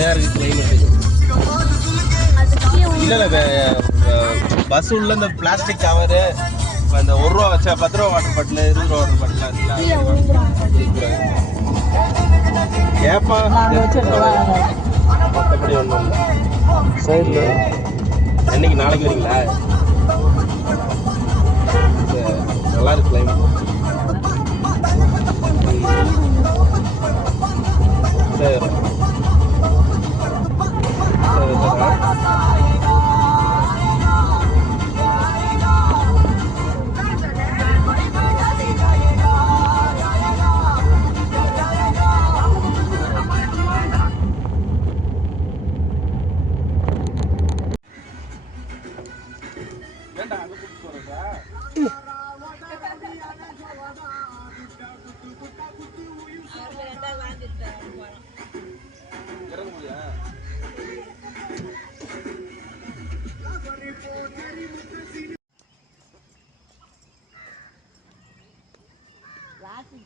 செமையாக இருக்குது கிளைமேட்டு. இல்லை பஸ் உள்ள இந்த பிளாஸ்டிக் கவரு இந்த 1 ரூபா வச்சா 10 ரூபா வாட்டர் பாட்டில் 20 ரூபா வாட்டர் பாட்டில் ஏப்பா மற்றபடி ஒன்றும் இல்லை. சைடில் என்னைக்கு நாளைக்கு வரீங்களா? நல்லா இருக்கு கிளைமேட். சரி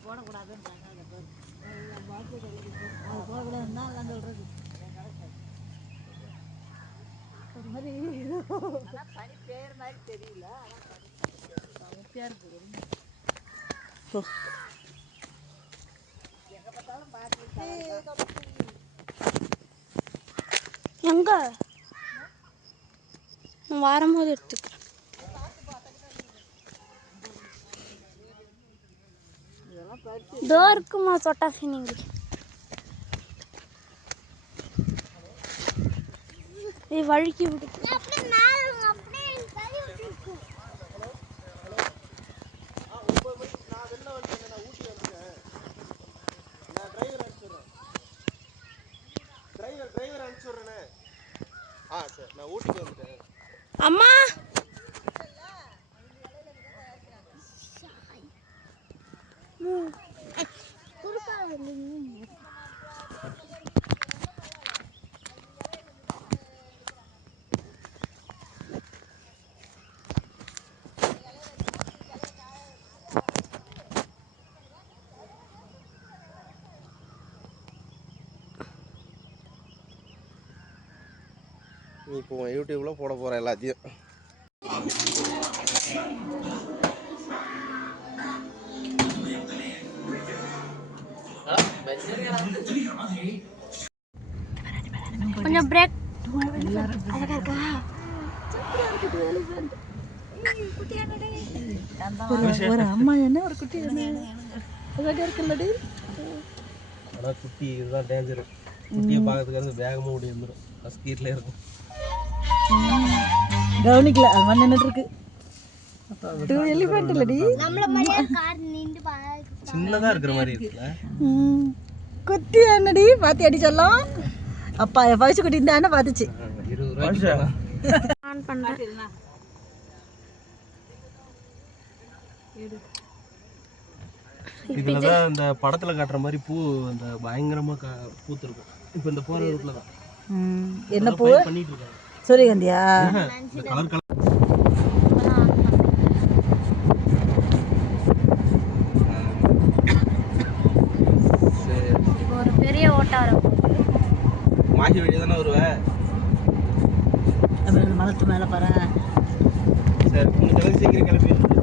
போடக்கூடாதுன்னு போடக்கூடாதுன்னா சொல்றது ஒரு மாதிரி பனி பேர் மாதிரி தெரியல. எங்க வரும்போது எடுத்துக்கிறேன். இருக்குமா சொட்டா ஃபீனிங் வழுக்கி விடு. அம்மா நீ இப்போ யூடியூப்ல போட போற எல்லாத்தையும். கொஞ்சம் பிரேக். ஒரு அம்மா என்ன ஒரு குட்டி இருக்குல்லடி. ஆனால் குட்டி இதுதான் டேஞ்சரு. குட்டியை பார்க்கறதுக்கு வந்து வேகமாக ஓடி வந்துடும். ஸ்பீட்ல இருக்கும். கவனிக்கல அது மாதிரி நின்றுட்டு இருக்கு. 2 எலிஃபென்ட் இல்லடி. சின்னதாக இருக்கிற மாதிரி இருக்குல்ல. குட்டி என்னடி பாத்தி அடி சொல்லலாம். அப்பா வயசு குட்டி இருந்தானே பார்த்துச்சு. 20 ரூபாய் ஆன் பண்ணுறேன். இதில் தான் இந்த படத்தில் காட்டுற மாதிரி பூ இந்த பயங்கரமாக பூத்துருக்கும். இப்போ இந்த போகிற ரூட்டில் தான் என்ன பூ பண்ணிட்டு இருக்காங்க. சூரியகாந்தியா? கலர் கலர் ஒரு பெரிய ஓட்டா இருக்கும். மாஹி வழி தானே வருவேன். மரத்து மேலே பாரு. சரி, சீக்கிரம் கிளம்பி